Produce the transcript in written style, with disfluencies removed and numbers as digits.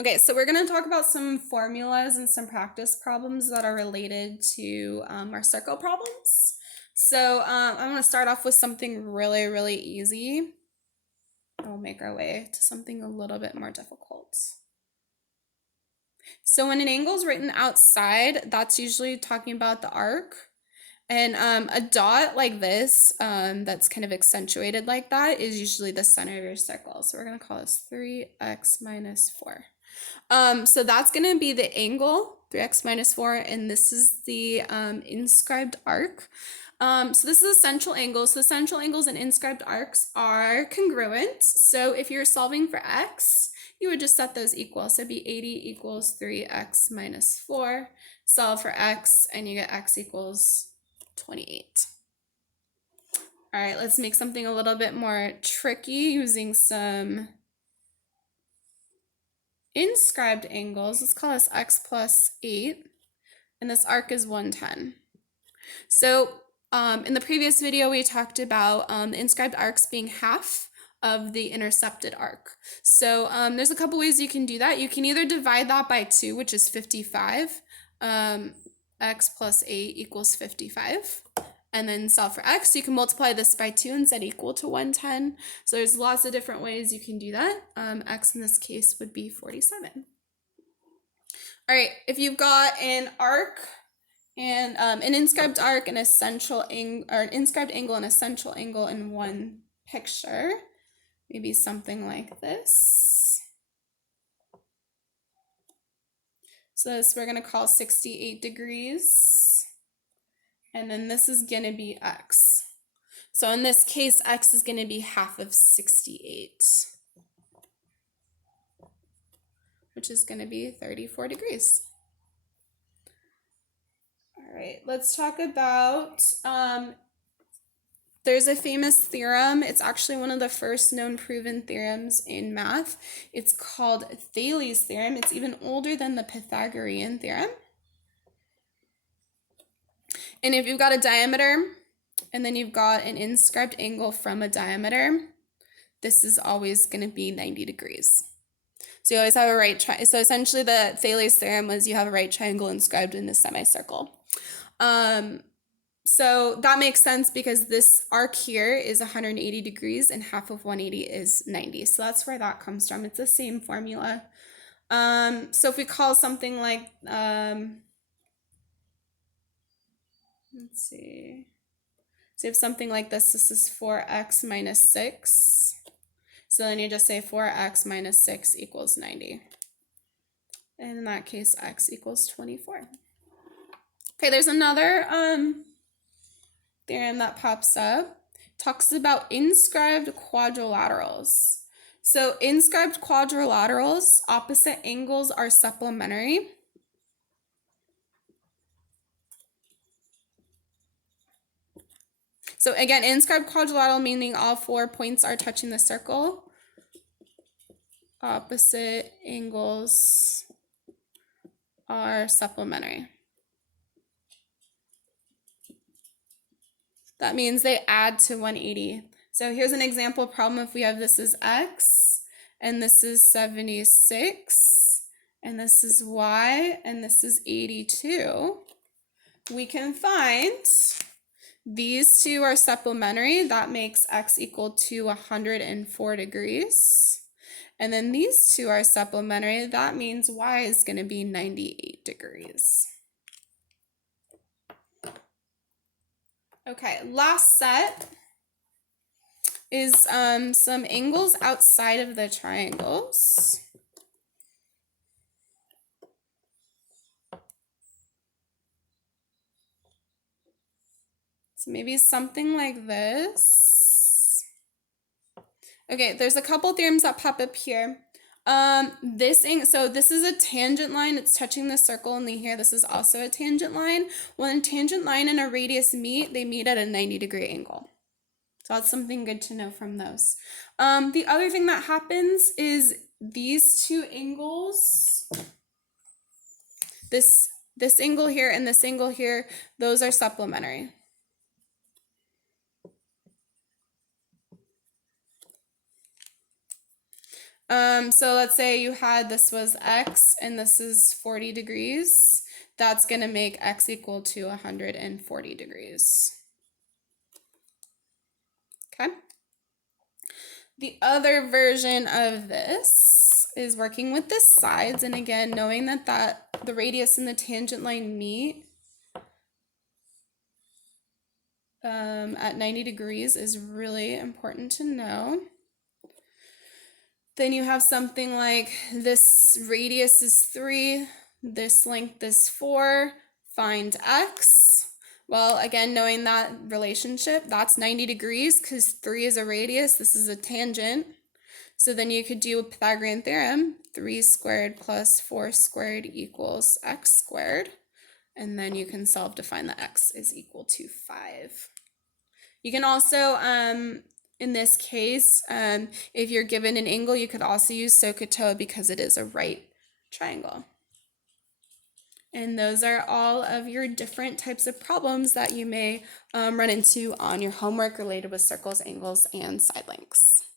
Okay, so we're going to talk about some formulas and some practice problems that are related to our circle problems. So I'm going to start off with something really, really easy. And we'll make our way to something a little bit more difficult. So when an angle is written outside, that's usually talking about the arc. And a dot like this, that's kind of accentuated like that, is usually the center of your circle. So we're going to call this 3x minus 4. So that's going to be the angle, 3x minus 4, and this is the inscribed arc. So this is a central angle. So central angles and inscribed arcs are congruent. So if you're solving for x, you would just set those equal. So it'd be 80 equals 3x minus 4. Solve for x, and you get x equals 28. All right, let's make something a little bit more tricky using some inscribed angles. Let's call this x plus 8, and this arc is 110. So in the previous video, we talked about the inscribed arcs being half of the intercepted arc. So there's a couple ways you can do that. You can either divide that by 2, which is 55. X plus 8 equals 55. And then solve for x. You can multiply this by 2 and set equal to 110. So there's lots of different ways you can do that. X in this case would be 47. All right, if you've got an arc and an inscribed arc and an inscribed angle and a central angle in one picture, maybe something like this. So this we're going to call 68 degrees. And then this is going to be x. So in this case, x is going to be half of 68, which is going to be 34 degrees. All right, let's talk about, there's a famous theorem. It's actually one of the first known proven theorems in math. It's called Thales Theorem. It's even older than the Pythagorean theorem. And if you've got a diameter and then you've got an inscribed angle from a diameter, this is always going to be 90 degrees. So you always have a right triangle. So essentially the Thales theorem was you have a right triangle inscribed in a semicircle. So that makes sense because this arc here is 180 degrees and half of 180 is 90. So that's where that comes from. It's the same formula. So if we call something like, let's see. So if something like this is 4x minus 6. So then you just say 4x minus 6 equals 90. And in that case, x equals 24. Okay, there's another theorem that pops up. Talks about inscribed quadrilaterals. So inscribed quadrilaterals, opposite angles are supplementary. So again, inscribed quadrilateral meaning all 4 points are touching the circle. Opposite angles are supplementary. That means they add to 180. So here's an example problem. If we have this is x, and this is 76, and this is y, and this is 82, we can find these two are supplementary. That makes x equal to 104 degrees. And then these two are supplementary. That means y is going to be 98 degrees. Okay, last set is some angles outside of the triangles. So maybe something like this. Okay, there's a couple theorems that pop up here. So this is a tangent line. It's touching the circle, and here this is also a tangent line. When a tangent line and a radius meet, they meet at a 90-degree angle. So that's something good to know from those. The other thing that happens is these two angles, this angle here and this angle here, those are supplementary. So let's say you had, this was x and this is 40 degrees. That's going to make x equal to 140 degrees. Okay. The other version of this is working with the sides, and again, knowing that the radius and the tangent line meet at 90 degrees is really important to know. Then you have something like this radius is 3, this length is 4, find x. Well, again, knowing that relationship, that's 90 degrees because 3 is a radius, this is a tangent. So then you could do a Pythagorean theorem, 3 squared plus 4 squared equals x squared. And then you can solve to find that x is equal to 5. You can also, in this case, if you're given an angle, you could also use SOHCAHTOA because it is a right triangle. And those are all of your different types of problems that you may run into on your homework related with circles, angles, and side lengths.